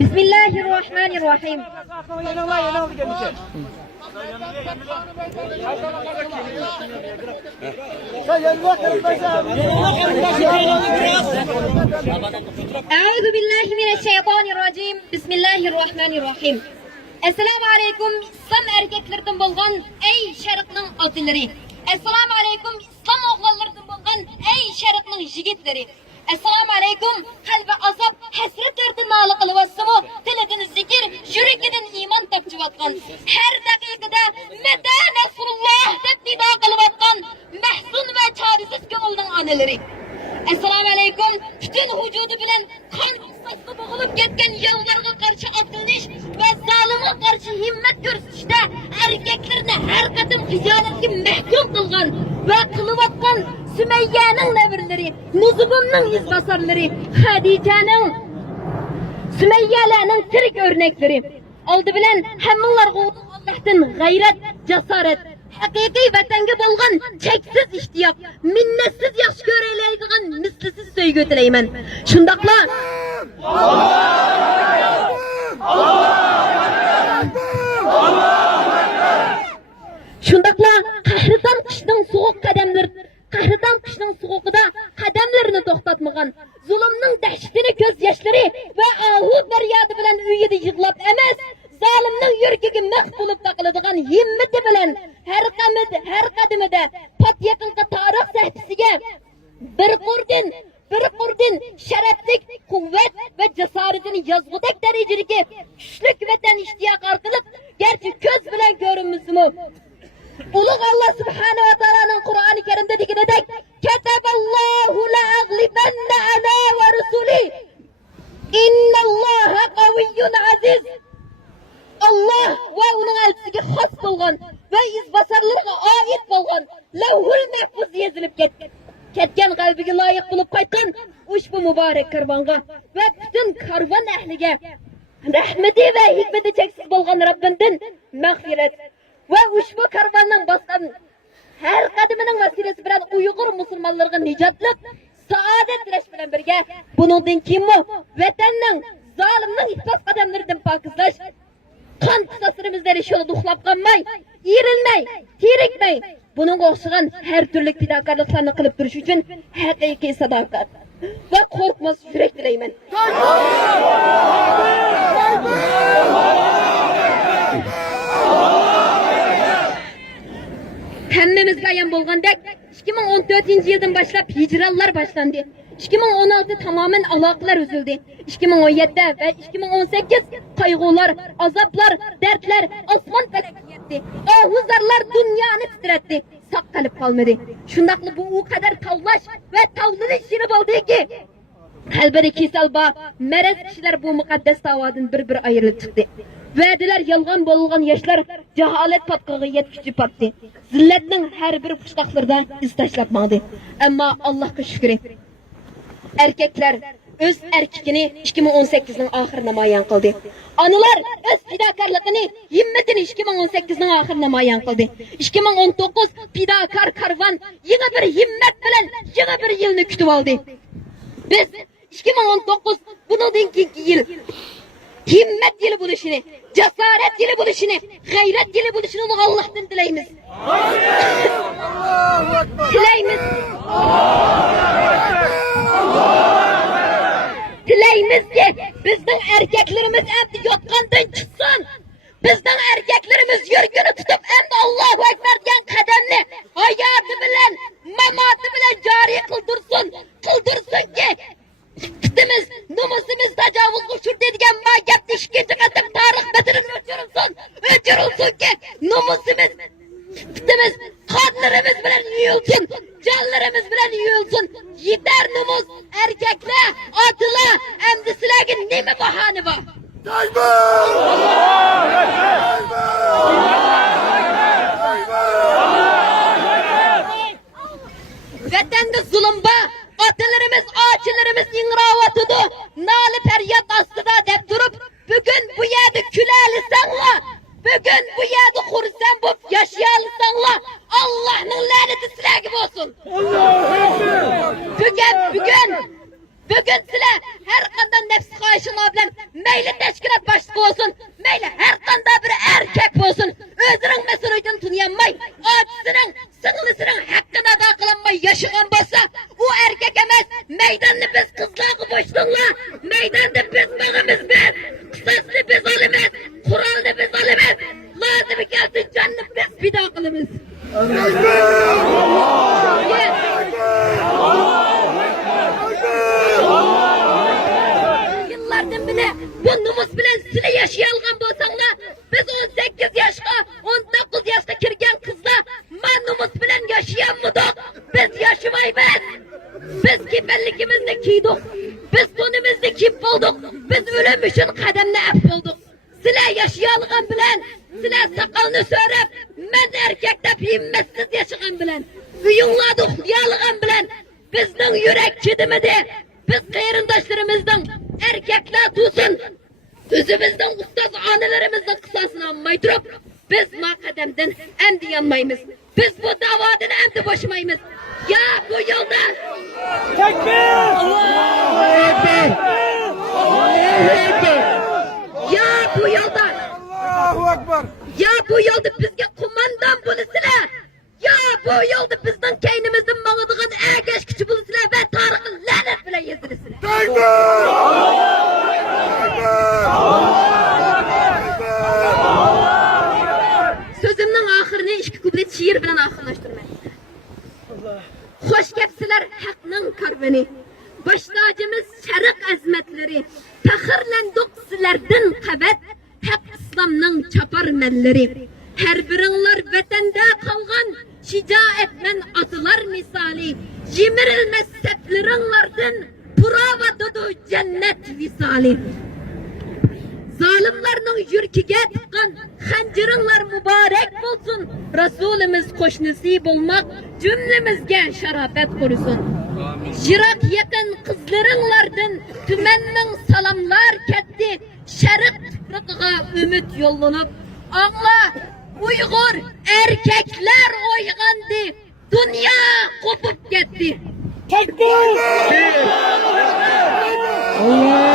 Bismillahirrahmanirrahim. Euzu billahi mineşşeytanirracim. Bismillahirrahmanirrahim. Esselamu aleyküm İslam erkeklerden bolgan ey şerikning otilari. Esselamu aleyküm İslam oğlanlardan bolgan ey şerikning yigitleri. Esselamu aleyküm kalbi azap hasret erdinali kılıvatsımı tiledin zikir yürekidin iman tapçıvatkan her dakikada meta Nasrullah deb nida kılıvatkan mahzun ve çaresiz gönülden aneleri. Esselamu aleyküm bütün vücudu bilen kan kısaslı boğulup ketken yavrularına karşı atılış ve zalime karşı himmet gösterişte erkeklerine her kadın hicaletki mahkum kılgan ve kılıvatkan Sümeyye'nin nevirleri, Nuzugum'un izbasarları, Hadice'nin, Sümeyye'lerinin tirik örnekleri. Oldu bilen hemminlar Allah'tan gayret, cesaret, hakiki vatanga bolgan cheksiz ishtiyoq, minnetsiz yaxshi ko'raydigan mislisiz söygü tilayman. Shundaqla Shundaqla qahriton qishning sovuq soğukda qadamlarini to'xtatmagan, zulmning dahshatini ko'z yoshlari va ahu faryodi bilan uyida yig'lab emas, zalimning yurgiga mix bo'lib taqiladigan himmati bilan har qadamida pat yaqinqa tarix sahifasiga bir qurdin sharaflik, quvvat va jasoratini yozg'udek darajadagi kuchlik vatan ishtiyoqi orqali garchi ko'z bilan ko'rinmasmi, Ulug' Allah subhanahu wa ta'alaning Qur'oni Karimda deganidek Kataballohu la'aghlibanna ana va rusuli innalloha qawiyyun aziz. Allah va uning elchisiga xos bo'lgan va izbosarlarga oid bo'lgan Lavhul Mahfuz yozilib ketgan qalbiga loyiq bo'lib qaytgan ushbu muborak karvonga va butun karvon ahliga rahmati va hikmati cheksiz bo'lgan Rabbimdan mag'firat ve ushbu karvanning bosgan her qadamining vasilasi bilan Uyg'ur musulmonlariga nijotlik, saodat tilash bilan birga buningdan keyinmi vatanning zolimning iflos qadamlaridan pokizlash, qon qisoslarimizdan yo'lda uxlab qolmay, erilmay, terikmay, buningga o'xshagan har turli fidokorliklarni qilib turish uchun haqiqiy sadoqat va qo'rqmas yurak tilayman. Hemmimizge ayan bolgandek 2014 yıldan başlap hicrallar başlandı. 2016 tamamen alaqlar üzüldü. 2017 ve 2018 kaygılar, azaplar, dertler osman felaki yetti. Ahuzarlar dünyanı titretti. Sak kalıp kalmadı. Şundaklı bu o kadar tavlaş ve tavlanış yeri oldu ki kalbine kisel bağ, merez kişiler bu mukaddes davadın bir ayrılıp çıktı. Vədiler yalğan bolğan yaşlar cehalet patqığı yetkücü patdı. Zilletinin her bir puştaqlarda iz taşlapmadı. Ama Allah'a şükür. Erkekler öz erkekini 2018'nin ahir namayan kıldı. Anılar öz fidakarlığını, himmetini 2018'nin ahir namayan kıldı. 2019 fidakar karvan yine bir himmet bilen yine bir yılını kütüp aldı. Biz 2019 bunun dinkinki yıl himmet yılı buluşunu, cesaret yılı buluşunu, gayret yılı buluşunu Allah'tan dileyimiz. Dileyimiz. Dileyimiz ki bizden erkeklerimiz emdi yotkandan çıksın. Bizden erkeklerimiz yürgünü tutup emdi Allahu Ekber diyen kademli hayatı bilen, mamatı bilen cari kıldırsın. Kıldırsın ki İftimiz, numusumuz tecavüz uçur dediğen mağyaptı işkence katım tarih bedirinin öldürülsün ki numusumuz, iftimiz, kanlarımız bilen yuyulsun, canlarımız bilen yuyulsun. Yeter numus, erkekle, atıla, emdisilagin nemi bahane var? Vatanda zulüm var. Atalarımız, ağaçlarımız ingravatıdı, nali feryat astıda dep durup, bugün bu yerde külalisanla, bugün bu yerde kursan bu yaşayalisanla, Allah'ın laneti silah gibi olsun. Bugün silah her kandan nefsi kayışına bilen, meyli Meyli teşkilat başlığı olsun, meyli her kanda bir erkek olsun. Özünün mesuliyetini tanıyanmay, acısının, sığılısının hakkına da kılanmay yaşayan bolsa, o erkek emez. Meydanını biz kızlarga boşluğunla, meydanda biz bağımız biz, kısasını biz alamaz, Kur'an'ı biz alamaz. Lazım gelsin canını biz fida kılımız. Yıllardan bile bu numus bilen sile yaşayalgan bolsanglar, biz 18 yaşka, 19 yaşta kirgen kızlar, ma numus bilen yaşayanmıdık, biz yaşamayız. Biz kibellikimizni kiydik, biz tonimizni kiyip bulduk, biz ölüm için kademne ep bulduk. Sile yaşayalgan bilen, sile sakalını sörüp, men erkekte himmessiz yaşayan bilen, uyunladı uxlayalgan bilen, bizden yürek çidimidi, biz kıyırındaşlarımızdan erkekler tutsun, özümüzden ustaz anelerimizden kısasını almayı durup, biz makademden emdi yanmayımız, biz bu davadan emdi boşmayımız. Ya bu yolda Tekbir! Allahu Ekber! Allahu Ekber! Ya bu yolda Allahu Ekber! Ya bu yolda bizge kumandan bulusuna, ya bu yolda bizden keynimizden mağıdığın ergeç küçü bulusuna ve Tarık'ın lanet bile yezilisine. Sözümün ahırını iki kudret şiir bilen ahırlaştırmayın. Hoş gepsiler hakkının karveni, baş tacımız şerif azmetleri, tahırlandık sizlerden kavet, hak İslam'nın çapar melleri. Her birinler vatanda kalgan, şicaetmen atılar misali, jimirilmez seplerinlerden, purava dudu cennet visali. Zalimlerinin yürkige tıkan hancırınlar mübarek olsun. Resulümüz koşnusib olmak cümlemizge şarafet korusun. Jirak yakın kızlarınlardan tümennin salamlar ketti. Şerif tıfrıkıga ümit yollanıp. Allah Uygur erkekler oygandı. Dünya kopup gitti. Tekbir! Allah!